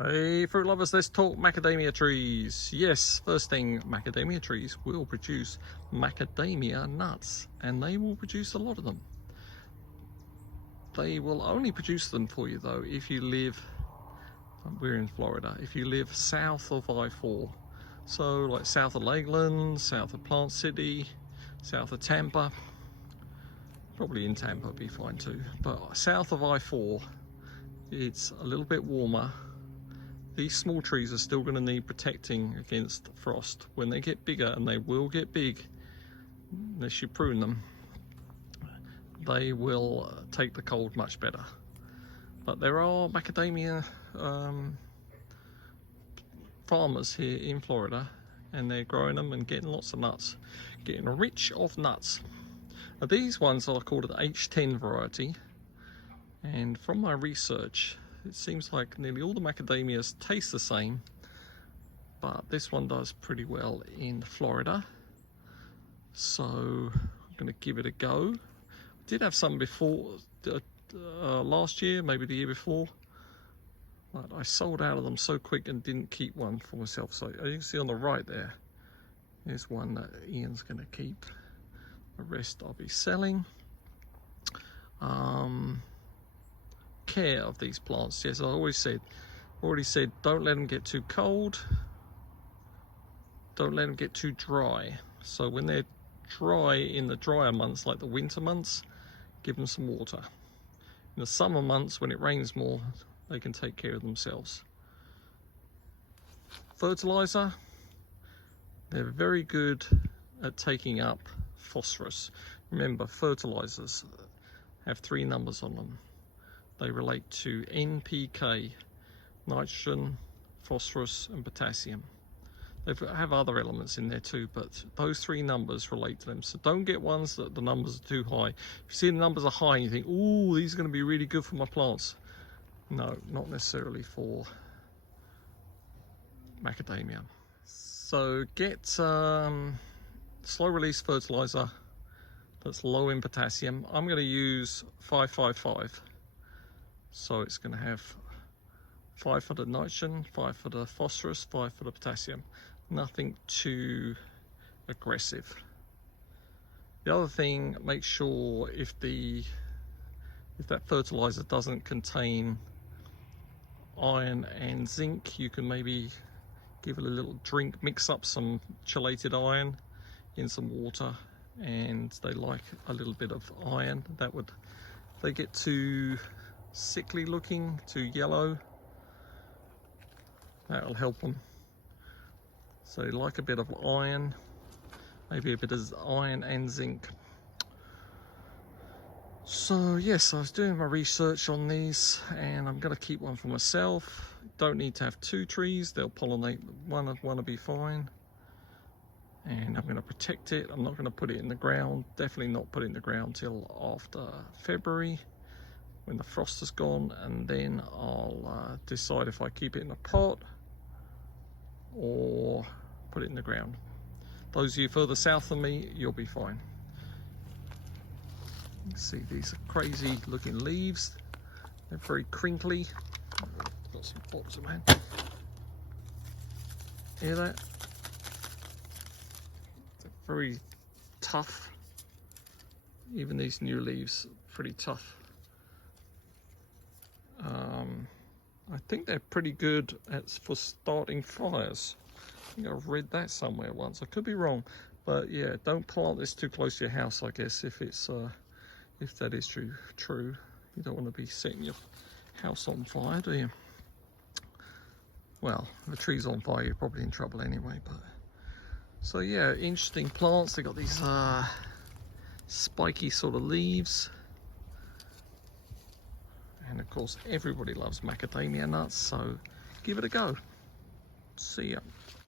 Hey fruit lovers, let's talk macadamia trees. Yes, first thing, macadamia trees will produce macadamia nuts, and they will produce a lot of them. They will only produce them for you though if you live, we're in Florida, if you live south of I-4. So like south of Lakeland, south of Plant City, south of Tampa. Probably in Tampa would be fine too, but south of I-4 it's a little bit warmer. These small trees are still going to need protecting against frost. When they get bigger, and they will get big unless you prune them, they will take the cold much better. But there are macadamia farmers here in Florida, and they're growing them and getting lots of nuts, getting rich of nuts. Now, these ones are called an H10 variety, and from my research it seems like nearly all the macadamias taste the same, but this one does pretty well in Florida, so I'm going to give it a go. I did have some before, last year, maybe the year before, but I sold out of them so quick and didn't keep one for myself. So as you can see on the right there's one that Ian's going to keep. The rest I'll be selling. Care of these plants, yes, I already said don't let them get too cold, don't let them get too dry. So when they're dry in the drier months, like the winter months, give them some water. In the summer months, when it rains more, they can take care of themselves. Fertilizer, they're very good at taking up phosphorus. Remember, fertilizers have 3 numbers on them. They relate to NPK, nitrogen, phosphorus and potassium. They have other elements in there too, but those 3 numbers relate to them. So don't get ones that the numbers are too high. If you see the numbers are high and you think, oh, these are going to be really good for my plants. No, not necessarily for macadamia. So get slow release fertilizer that's low in potassium. I'm going to use 555. So it's going to have 5 for the nitrogen, 5 for the phosphorus, 5 for the potassium. Nothing too aggressive. The other thing, make sure if that fertilizer doesn't contain iron and zinc, you can maybe give it a little drink, mix up some chelated iron in some water, and they like a little bit of iron. That would, if they get too sickly looking, too yellow, that'll help them. So like a bit of iron, maybe a bit of iron and zinc. So yes, I was doing my research on these, and I'm going to keep one for myself. Don't need to have 2 trees, they'll pollinate. One will be fine. And I'm going to protect it. I'm not going to put it in the ground, definitely not put it in the ground till after February, when the frost is gone, and then I'll decide if I keep it in a pot or put it in the ground. Those of you further south than me, you'll be fine. You can see these are crazy looking leaves. They're very crinkly. Got some pots in my hand. Hear that? They're very tough. Even these new leaves are pretty tough. I think they're pretty good for starting fires. I think I've read that somewhere once. I could be wrong, but yeah, don't plant this too close to your house, I guess, if that is true. You don't want to be setting your house on fire, do you? Well, if a tree's on fire, you're probably in trouble anyway. But so yeah, interesting plants. They got these spiky sort of leaves. And of course, everybody loves macadamia nuts, so give it a go. See ya.